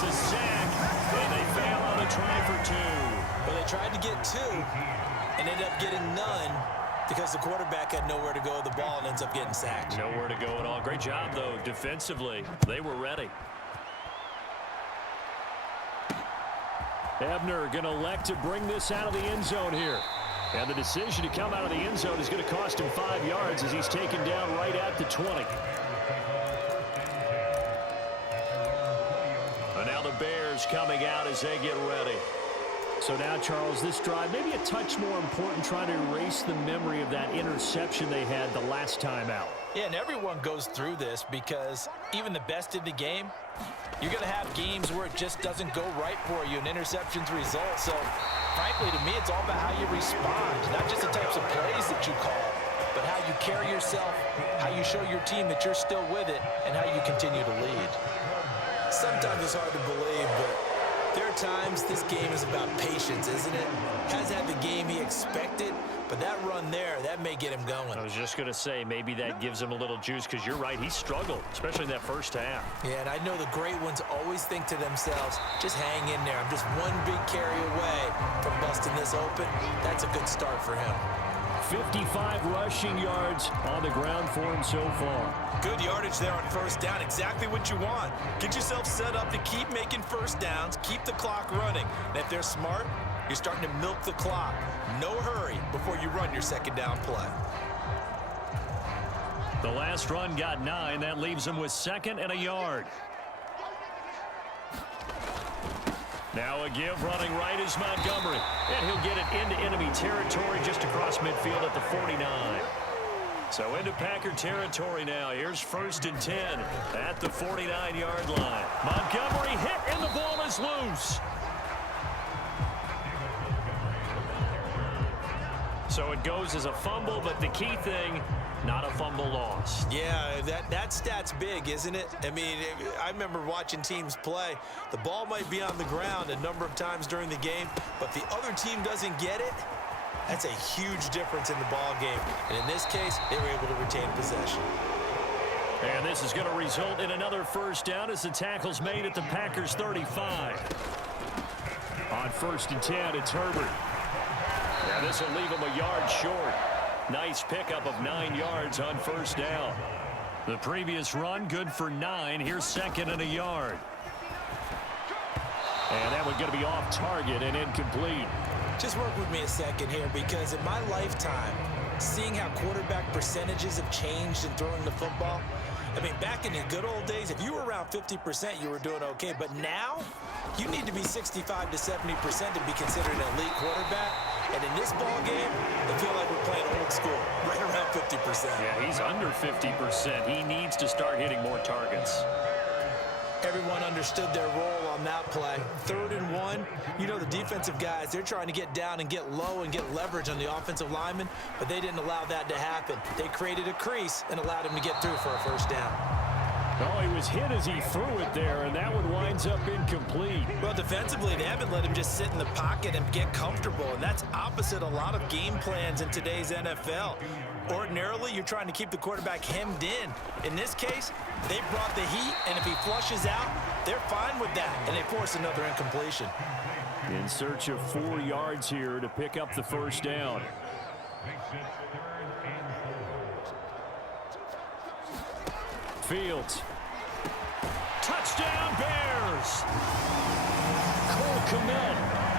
It's a sack, and they fail on the try for 2. Well, they tried to get 2 and ended up getting none because the quarterback had nowhere to go with the ball and ends up getting sacked. Nowhere to go at all. Great job, though, defensively. They were ready. Ebner going to elect to bring this out of the end zone here. And the decision to come out of the end zone is going to cost him 5 yards as he's taken down right at the 20. And now the Bears coming out as they get ready. So now, Charles, this drive maybe a touch more important, trying to erase the memory of that interception they had the last time out. Yeah, and everyone goes through this because even the best in the game, you're going to have games where it just doesn't go right for you, and interceptions result. So, frankly, to me, it's all about how you respond, not just the types of plays that you call, but how you carry yourself, how you show your team that you're still with it, and how you continue to lead. Sometimes it's hard to believe, but there are times this game is about patience, isn't it? Hasn't had the game he expected, but that run there, that may get him going. I was just going to say, maybe that gives him a little juice, because you're right, he struggled, especially in that first half. Yeah, and I know the great ones always think to themselves, just hang in there. I'm just one big carry away from busting this open. That's a good start for him. 55 rushing yards on the ground for him so far. Good yardage there on first down. Exactly what you want. Get yourself set up to keep making first downs, keep the clock running. And if they're smart, you're starting to milk the clock. No hurry before you run your second down play. The last run got 9. That leaves him with 2nd and a yard. Now a give running right is Montgomery. And he'll get it into enemy territory just across midfield at the 49. So into Packer territory now. Here's 1st and 10 at the 49-yard line. Montgomery hit and the ball is loose. So it goes as a fumble, but the key thing, not a fumble lost. Yeah, that stat's big, isn't it? I mean, I remember watching teams play. The ball might be on the ground a number of times during the game, but the other team doesn't get it. That's a huge difference in the ball game. And in this case, they were able to retain possession. And this is going to result in another first down as the tackle's made at the Packers' 35. On 1st and 10, it's Herbert. Yeah, this will leave him a yard short. Nice pickup of 9 yards on first down. The previous run, good for 9. Here's 2nd and a yard. And that one's going to be off target and incomplete. Just work with me a second here, because in my lifetime, seeing how quarterback percentages have changed in throwing the football, I mean, back in the good old days, if you were around 50%, you were doing okay. But now, you need to be 65 to 70% to be considered an elite quarterback. And in this ball game, I feel like we're playing old school, right around 50%. Yeah, he's under 50%. He needs to start hitting more targets. Everyone understood their role on that play. 3rd and 1, you know the defensive guys, they're trying to get down and get low and get leverage on the offensive lineman, but they didn't allow that to happen. They created a crease and allowed him to get through for a first down. Oh, he was hit as he threw it there, and that one winds up incomplete. Well, defensively, they haven't let him just sit in the pocket and get comfortable, and that's opposite a lot of game plans in today's NFL. Ordinarily, you're trying to keep the quarterback hemmed in. In this case, they brought the heat, and if he flushes out, they're fine with that, and they force another incompletion. In search of 4 yards here to pick up the first down. Fields. Touchdown, Bears! Cole Kmet,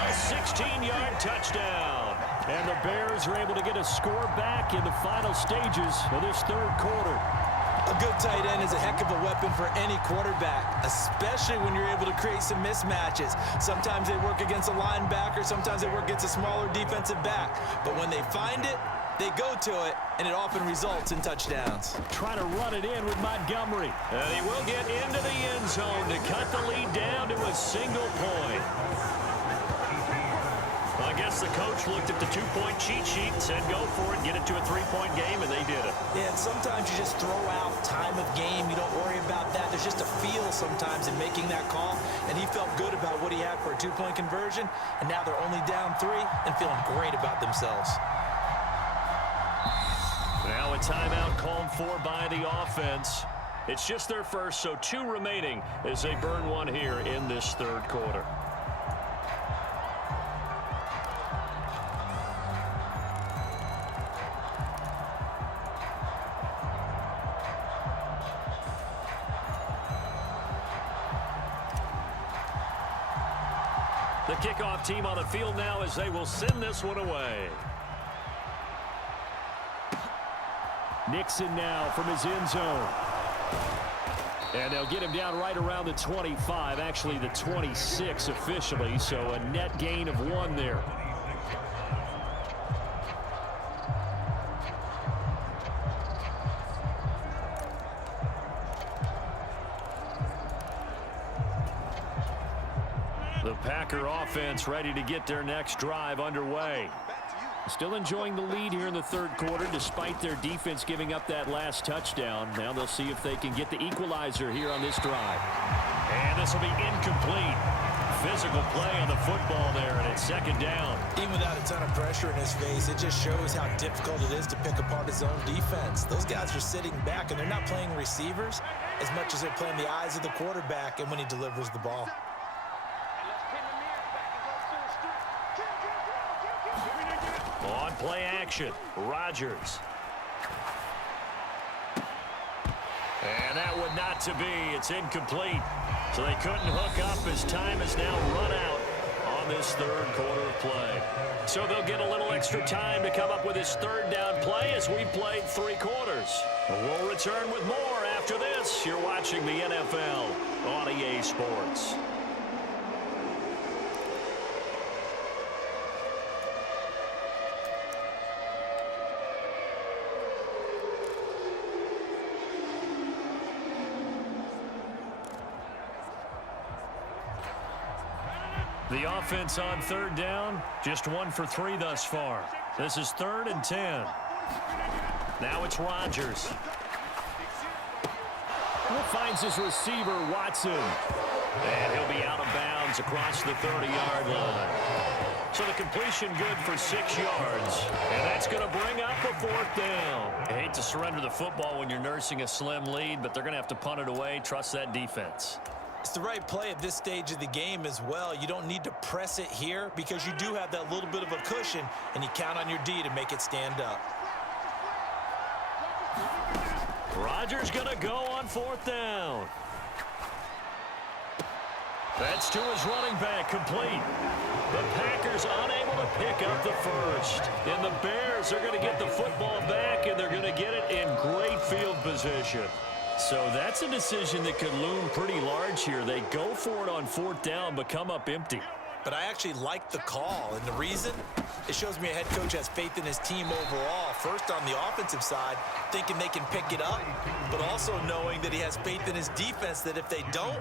a 16-yard touchdown. And the Bears are able to get a score back in the final stages of this 3rd quarter. A good tight end is a heck of a weapon for any quarterback, especially when you're able to create some mismatches. Sometimes they work against a linebacker, sometimes they work against a smaller defensive back. But when they find it, they go to it, and it often results in touchdowns. Try to run it in with Montgomery. And he will get into the end zone to cut the lead down to a single point. I guess the coach looked at the 2-point cheat sheet and said, go for it, get it to a 3-point game, and they did it. Yeah, and sometimes you just throw out time of game. You don't worry about that. There's just a feel sometimes in making that call, and he felt good about what he had for a 2-point conversion, and now they're only down 3 and feeling great about themselves. Now a timeout called for by the offense. It's just their first, so 2 remaining as they burn one here in this third quarter. The kickoff team on the field now as they will send this one away. Nixon now from his end zone. And they'll get him down right around the 25, actually the 26 officially, so a net gain of 1 there. The Packer offense ready to get their next drive underway. Still enjoying the lead here in the third quarter despite their defense giving up that last touchdown. Now they'll see if they can get the equalizer here on this drive. And this will be incomplete. Physical play on the football there, and it's second down. Even without a ton of pressure in his face, it just shows how difficult it is to pick apart his own defense. Those guys are sitting back, and they're not playing receivers as much as they're playing the eyes of the quarterback and when he delivers the ball. On play action, Rodgers. And that would not to be. It's incomplete. So they couldn't hook up as time has now run out on this third quarter of play. So they'll get a little extra time to come up with his third down play as we've played 3 quarters. We'll return with more after this. You're watching the NFL on EA Sports. The offense on third down, just 1 for 3 thus far. This is 3rd and 10. Now it's Rodgers. Finds his receiver, Watson. And he'll be out of bounds across the 30-yard line. So the completion good for 6 yards. And that's going to bring up a 4th down. I hate to surrender the football when you're nursing a slim lead, but they're going to have to punt it away. Trust that defense. It's the right play at this stage of the game as well. You don't need to press it here because you do have that little bit of a cushion, and you count on your D to make it stand up. Rodgers going to go on 4th down. That's to his running back, complete. The Packers unable to pick up the first. And the Bears are going to get the football back, and they're going to get it in great field position. So that's a decision that could loom pretty large here. They go for it on 4th down, but come up empty. But I actually like the call, and the reason? It shows me a head coach has faith in his team overall. First on the offensive side, thinking they can pick it up, but also knowing that he has faith in his defense that if they don't,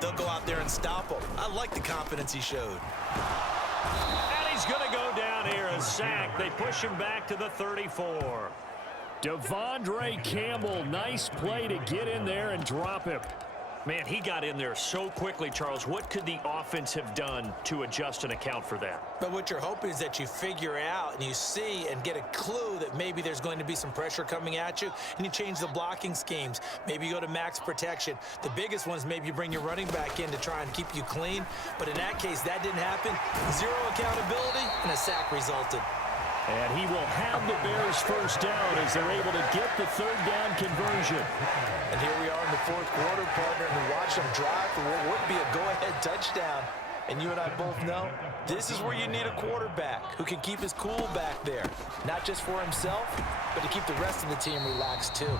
they'll go out there and stop them. I like the confidence he showed. And he's going to go down here, a sack. They push him back to the 34. Devondre Campbell, nice play to get in there and drop him. Man, he got in there so quickly, Charles. What could the offense have done to adjust and account for that? But what you're hoping is that you figure out and you see and get a clue that maybe there's going to be some pressure coming at you, and you change the blocking schemes. Maybe you go to max protection. The biggest one is maybe you bring your running back in to try and keep you clean. But in that case, that didn't happen. 0 accountability, and a sack resulted. And he will have the Bears first down as they're able to get the 3rd down conversion. And here we are in the 4th quarter, partner, and watch them drive for what would be a go-ahead touchdown. And you and I both know this is where you need a quarterback who can keep his cool back there. Not just for himself, but to keep the rest of the team relaxed too.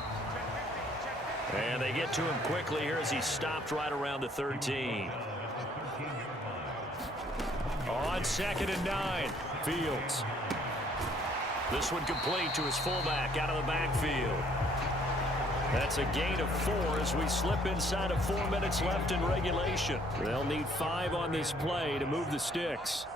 And they get to him quickly here as he stopped right around the 13. On 2nd and 9, Fields. This one complete to his fullback out of the backfield. That's a gain of 4 as we slip inside of 4 minutes left in regulation. They'll need 5 on this play to move the sticks.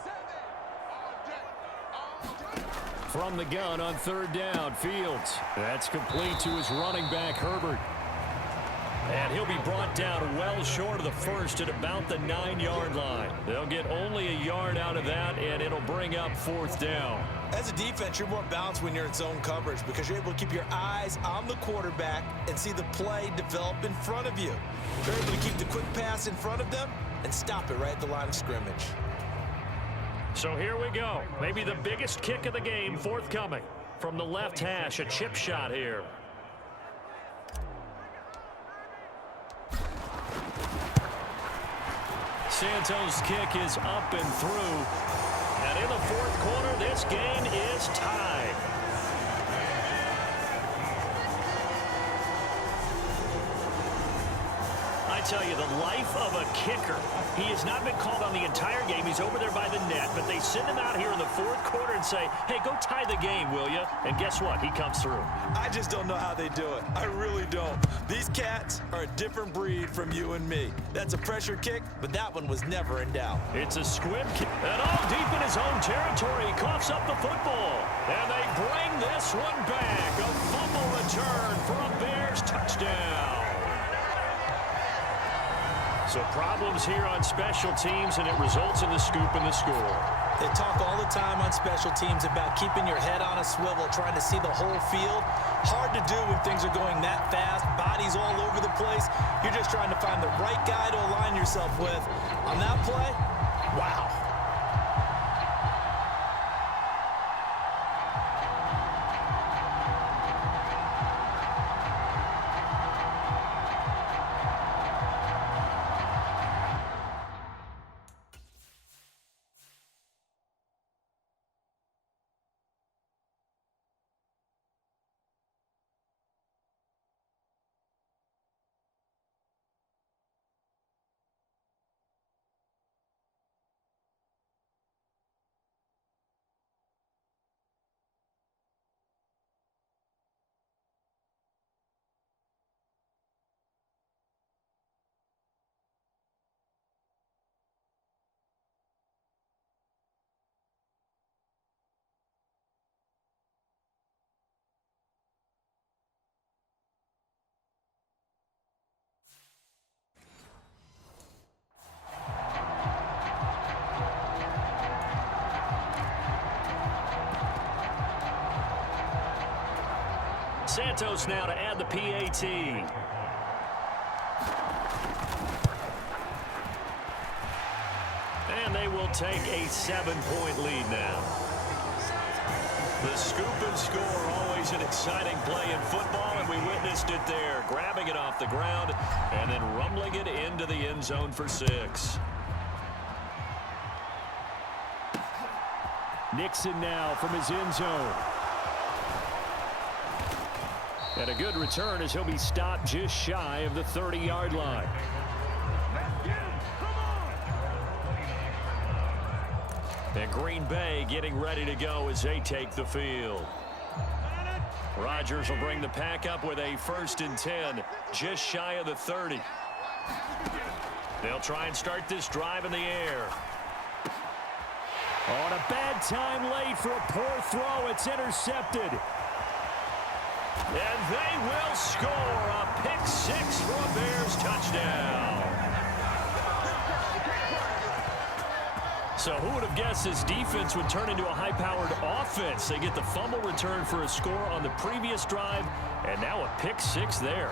From the gun on 3rd down, Fields. That's complete to his running back, Herbert. And he'll be brought down well short of the first at about the 9-yard line. They'll get only a yard out of that, and it'll bring up 4th down. As a defense, you're more balanced when you're in zone coverage because you're able to keep your eyes on the quarterback and see the play develop in front of you. You're able to keep the quick pass in front of them and stop it right at the line of scrimmage. So here we go. Maybe the biggest kick of the game forthcoming. From the left hash, a chip shot here. Santos' kick is up and through. And in the fourth quarter, this game is tied. I tell you, the life of a kicker. He has not been called on the entire game. He's over there by the net, but they send him out here in the fourth quarter and say, hey, go tie the game, will you? And guess what? He comes through. I just don't know how they do it. I really don't. These cats are a different breed from you and me. That's a pressure kick, but that one was never in doubt. It's a squib kick. And all deep in his own territory, he coughs up the football. And they bring this one back. A fumble return for a Bears touchdown. So problems here on special teams, and it results in the scoop and the score. They talk all the time on special teams about keeping your head on a swivel, trying to see the whole field. Hard to do when things are going that fast, bodies all over the place. You're just trying to find the right guy to align yourself with. On that play, wow. Santos now to add the PAT. And they will take a 7-point lead now. The scoop and score, always an exciting play in football, and we witnessed it there. Grabbing it off the ground and then rumbling it into the end zone for 6. Nixon now from his end zone. And a good return as he'll be stopped just shy of the 30-yard line. And Green Bay getting ready to go as they take the field. Rodgers will bring the pack up with a 1st and 10, just shy of the 30. They'll try and start this drive in the air. On a bad time late for a poor throw. It's intercepted. And they will score a pick-6 for a Bears touchdown. So who would have guessed this defense would turn into a high-powered offense? They get the fumble return for a score on the previous drive, and now a pick-6 there.